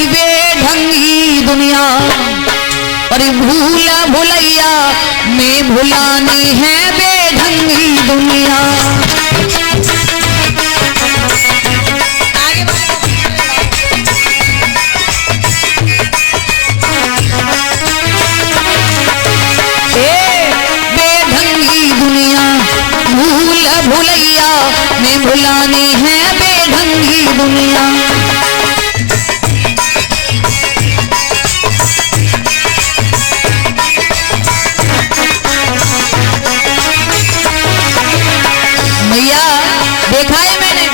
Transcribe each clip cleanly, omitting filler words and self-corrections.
कि बेढंगी दुनिया, और भूला भुलैया में भुलानी है बेढंगी दुनिया। बेढंगी दुनिया भूला भुलैया में भुलानी है बेढंगी दुनिया। मैया देखा है मैंने,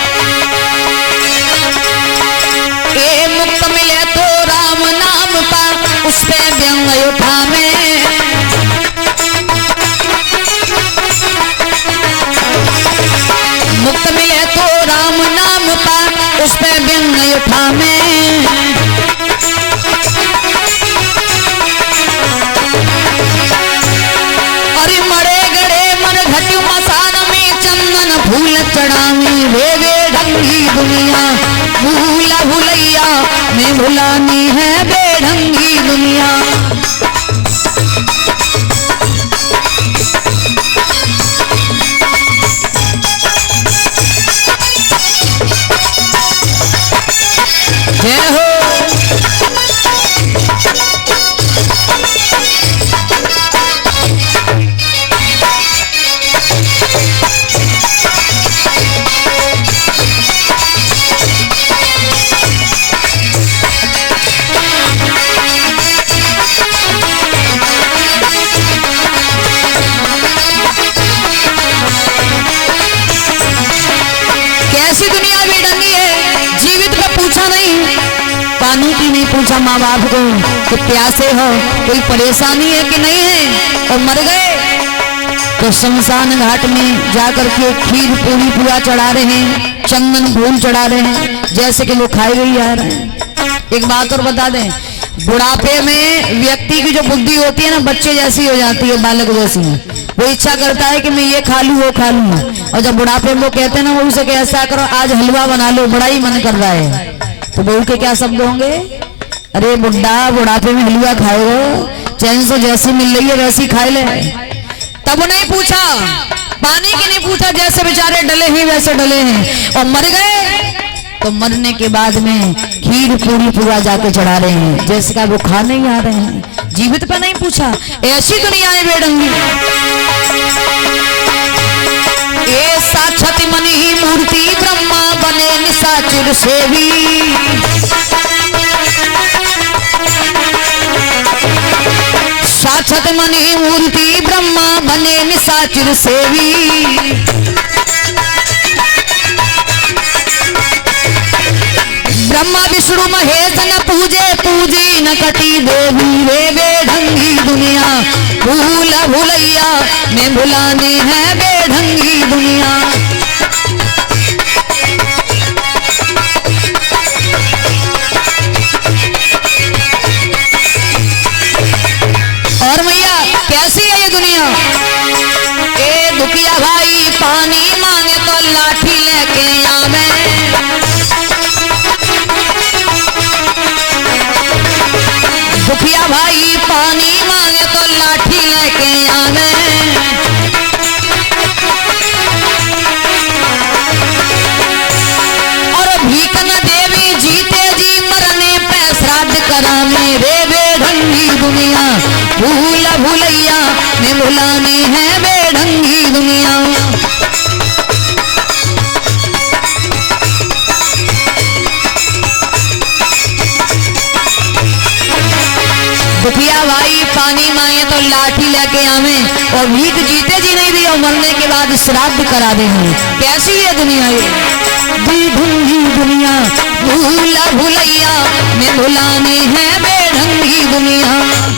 ए मुक्त मिले तो राम नाम पा, उस पे व्यंग उठा में। मुक्त मिले तो राम नाम पा, उस पे व्यंग उठा में। अरे मरे गड़े मर घट मसान में, चंदन फूल चढ़ावे वे बेढंगी दुनिया, भूला भुलैया में भुलानी है बेढंगी दुनिया। जय हो। कैसी दुनिया बेढंगी है, जीवित का पूछा नहीं, पानी की नहीं पूछा माँ बाप को कि प्यासे हो, कोई परेशानी है कि नहीं है, और मर गए तो शमशान घाट में जाकर के खीर पूरी पूरा चढ़ा रहे हैं, चंदन फूल चढ़ा रहे हैं, जैसे कि वो खाए हुए आ रहे हैं। एक बात और बता दें, बुढ़ापे में व्यक्ति की जो बुद्धि होती है ना, बच्चे जैसी हो जाती है, बालक जैसी। वो इच्छा करता है कि मैं ये खा लूँ वो खा लूँ, और जब बुढ़ापे में वो कहते हैं ना वो उसे कि ऐसा करो आज हलवा बना लो, बड़ा ही मन कर रहा है, तो बहू के क्या शब्द होंगे, अरे बुढ़ा बुढ़ापे में हलवा खाएगा, चैन से जैसी मिल रही है वैसी खाए ले। तब नहीं पूछा, पानी की नहीं पूछा, जैसे बेचारे डले ही वैसे डले हैं, और मर गए तो मरने के बाद में खीर पूरी पूरा जाके चढ़ा रहे हैं, जैसे का वो खा नहीं आ रहे हैं, जीवित पे नहीं पूछा। ऐसी दुनिया है बेढंगी। ए साक्षात मनी ही मूर्ति ब्रह्मा बने निशाचर सेवी, साक्षात मनी मूर्ति ब्रह्मा बने निशाचर सेवी। ब्रह्मा विष्णु महेश न पूजे पूजी न कटी देवी, वे बेढंगी दुनिया, भूला भुलैया में भुलानी है बेढंगी दुनिया। और मैया कैसी है ये दुनिया, ए दुखिया भाई पानी मांगे तो लाठी लेके आवे, दुखिया भाई पानी मांगे तो लाठी लेके आवे। और भीख न देवी जीते जी मरने पे श्राद्ध करावे, रे बेढंगी दुनिया, भूला भुलैया में भुलानी है बेढंगी दुनिया। दुखिया भाई पानी मांगे तो लाठी लेके आवे, और भीख जीते जी नहीं दी और मरने के बाद श्राद्ध करा दे। कैसी है दुनिया ये, बेढंगी दुनिया, भूला भुलैया में भुलानी है बेढंगी दुनिया।